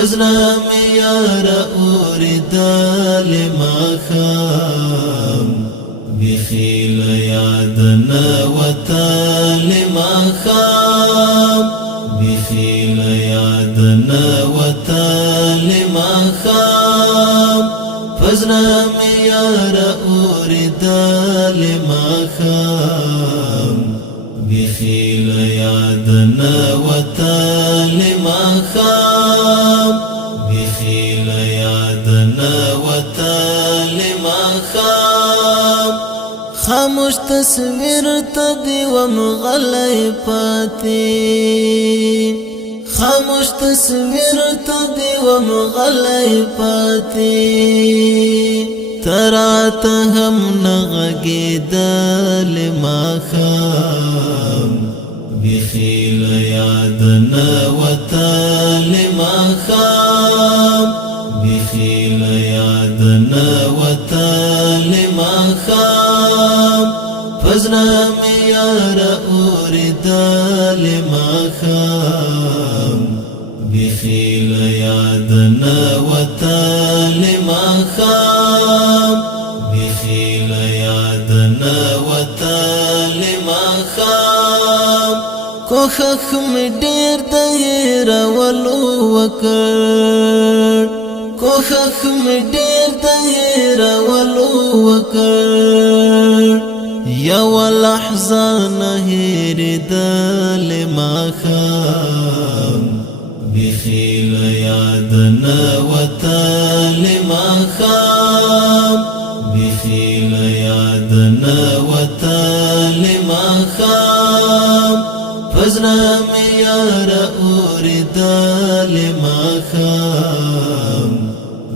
فزنا می یار اوریدل ماښام بیخي له یاد نوتل ماښام بیخي له یاد نوتل ماښام فزنا می یار اوریدل ماښام بیخي له یاد نوتل ماښام بیخي له یاد نوتل ماښام خاموش تصویر ته دی ومغلی پاتې خاموش تصویر ته دی ومغلی پاتې تراته هم نغږېدل ماښام بیخي له یاد نوتل ماښام بیخي له یاد نوتل ماښام فزنا می یار اوریدل ماښام بیخي له یاد نوتل ماښام بیخي له یاد نوتل ماښام کوښښ مې ډېر د هېرولو وکړ کوښښ مې ډېر د هېرولو وکړ یوه لحظه نه هېرېدل ماښام بیخي له یاد نوتل ماښام بیخي له یاد نوتل ماښام فزنا می یار اوریدل ماښام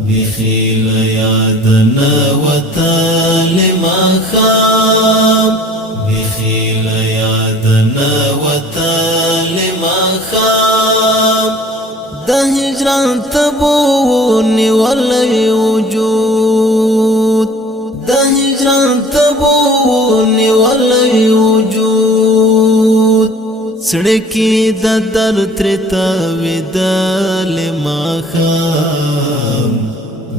بیخي له یاد نوتل ماښام بیخي له یاد نوتل ماښام د هجران تبو نیولی وجود د هجران تبو نیولی وجود سړکی د درد تر تاویدل ماښام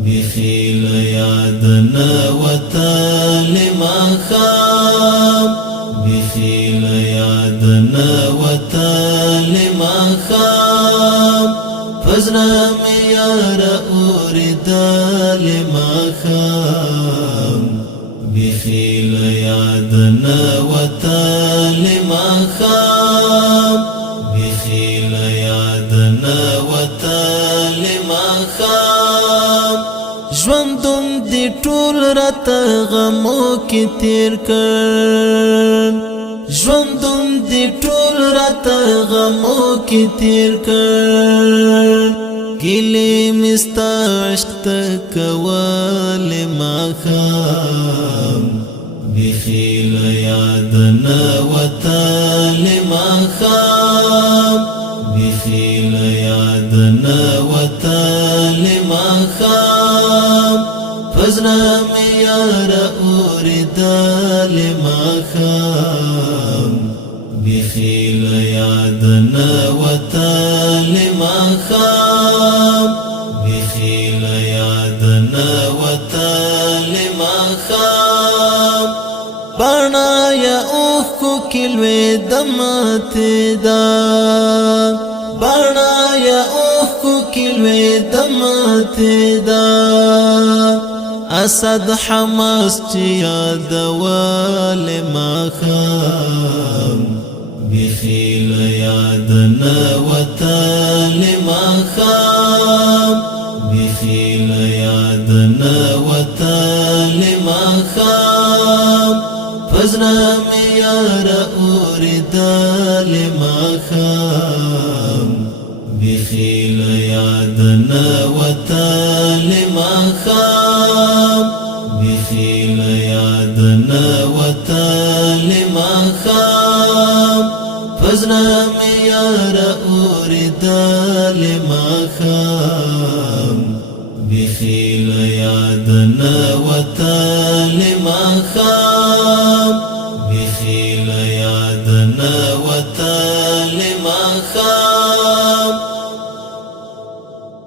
بیخي له یاد نوتل ماښام بیخي له یاد نوتل ماښام فزنا می یار اوریدل ماښام بیخي له یاد نوتل ماښام بیخي له یاد نوتل ماښام ژوندون دې ټول راته غمو کې تیر کړ ژوندون دې ټول راته غمو کې تیر کړ ګیلې مې ستا عشق ته کول ماښام بیخي له یاد نوتل ماښام بیخي له یاد نوتل ماښام فزنا می یار اوریدل ماښام بیخي له یاد نوتل ماښام بیخي له یاد نوتل ماښام باڼه یا اوښکو کې لوېده ماتې ده باڼه یا اوښکو کې لوېده ماتې ده اسد حماس چې یادول ماښام بیخي له یاد نوتل ماښام بیخي له یاد نوتل ماښام فزنا می یار اوریدل ماښام بیخي له یاد نوتل ماښام بیخي له یاد نوتل ماښام فزنا می یار اوریدل ماښام بیخي له یاد نوتل ماښام